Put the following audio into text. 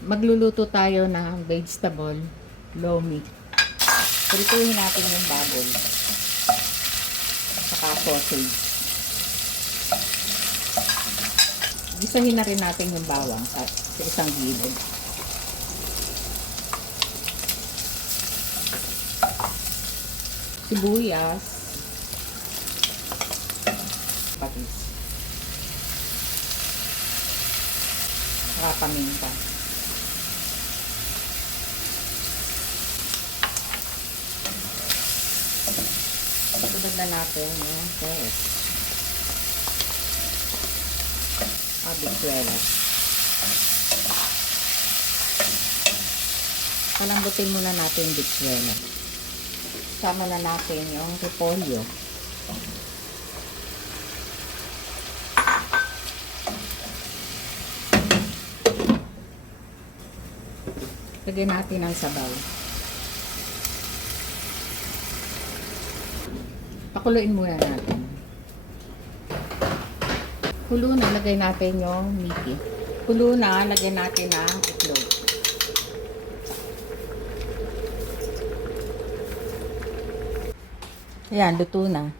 Magluluto tayo ng vegetable lomi. Prituhin natin yung baboy. Saka sausage. Gisahin na rin natin yung bawang sa isang gilid. Sibuyas. Patis. Saka paminta. Sunod na natin yung test. Bigwela. Palambutin muna natin yung bigwela. Sama na natin yung repolyo. Lagyan natin ang sabaw. Pakuluin muna natin. Kulo na, lagay natin yung miki. Kulo na, lagyan natin ang itlog. Ayan, luto na.